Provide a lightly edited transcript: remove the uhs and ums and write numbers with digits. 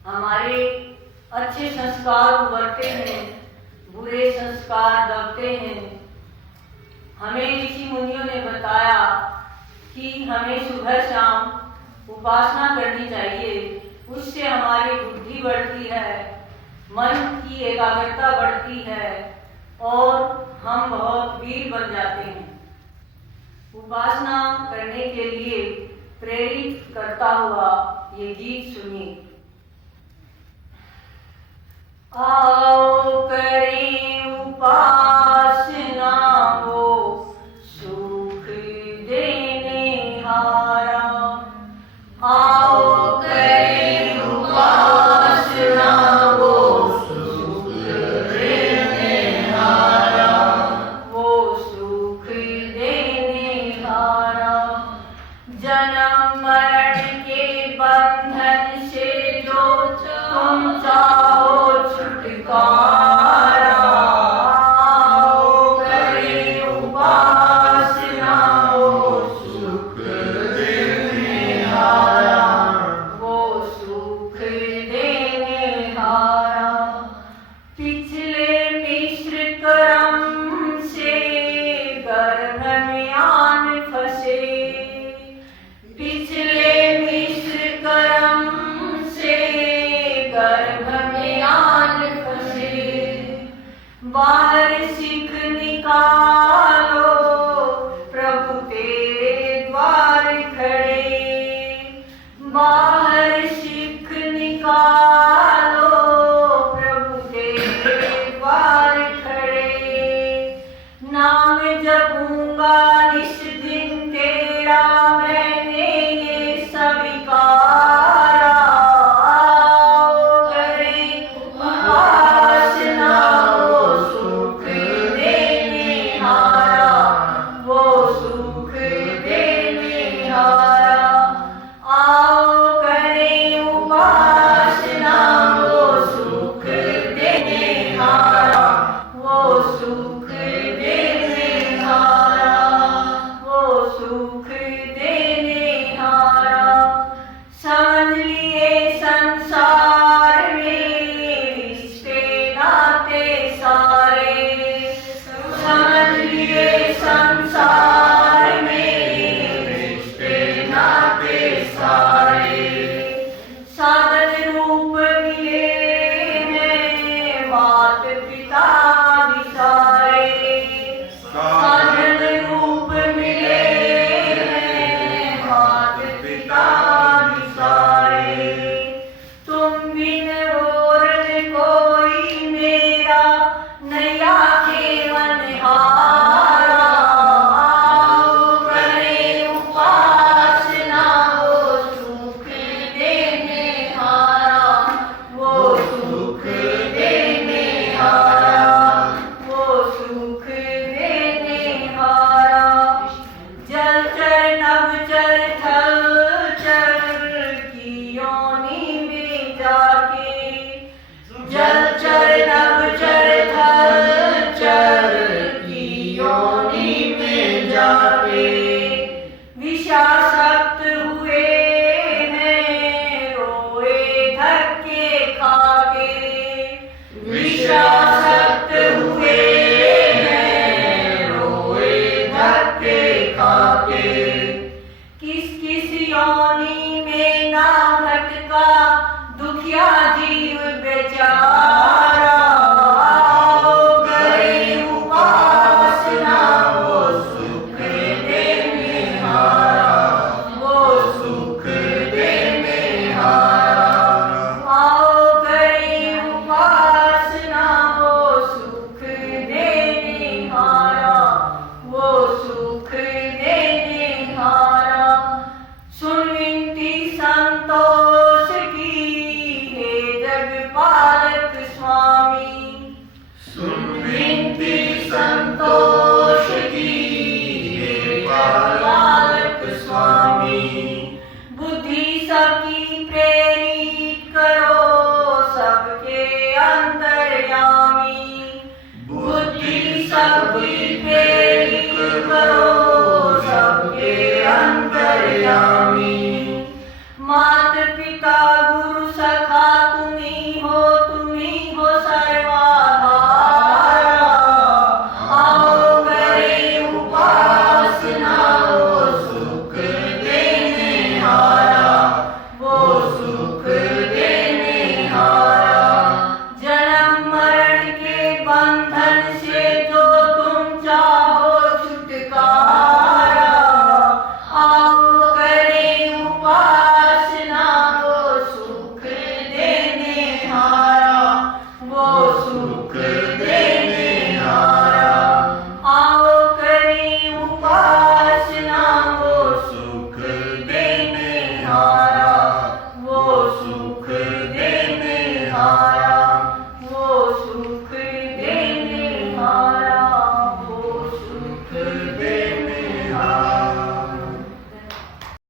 हमारे अच्छे संस्कार उभरते हैं, बुरे संस्कार दबते हैं। हमें ऋषि मुनियों ने बताया कि हमें सुबह शाम उपासना करनी चाहिए, उससे हमारी बुद्धि बढ़ती है, मन की एकाग्रता बढ़ती है और हम बहुत वीर बन जाते हैं। उपासना करने के लिए प्रेरित करता हुआ ये गीत सुनिए। आओ करें उपासना वो सुख देने हारा। आओ करें उपासना वो सुख देने हारा, वो सुख देने हारा। जन्म मरण के बंधन से जो तुम चाहो छुटकारा। आओ करें उपासना वो सुख देने हारा, वो सुख देने हारा। पिछले मिश्र कर्म से गर्भ में आन फंसे, पिछले मिश्र कर्म से गर्भ में आन फंसे। बाहर सिख निकालो प्रभु तेरे द्वार खड़े। बाहर सिख निकालो प्रभु तेरे द्वार खड़े। नाम जपूंगा निस दिन तेरा मैंने ये स्वीकारा। आओ करें उपासना वो सुख देने हारा, वो सुख देने हारा। आओ करें उपासना वो सुख देने हारा, वो सुख देने हारा, वो सुख देने हारा। समझ लिए संसार में रिश्ते नाते सारे, समझ लिए संसार में रिश्ते नाते सारे। साधन रूप मिले हैं मात पिता भी सारे, साधन रूप मिले हैं मात पिता भी सारे। तुम बिन और कोई मेरा नया जीवन हारा। आओ करें उपासना वो सुख देने हारा, वो सुख देने हारा, वो सुख देने हारा। जल चर नभ चर थल चर की योनि में जाके, जल चर नभ चर थल चर की योनि में जाके। विषासक्त हुए हैं रोए धक्के खाके, विषासक्त हुए हैं रोए धक्के खाके। किस किस योनि में ना भटका दुखिया जीव बेचारा। आओ करें उपासना वो सुख देने हारा, वो सुख देने हारा। आओ करें उपासना वो सुख देने हारा, वो सुख देने हारा। सुन विनती संतोष की हे जगपालक स्वामी।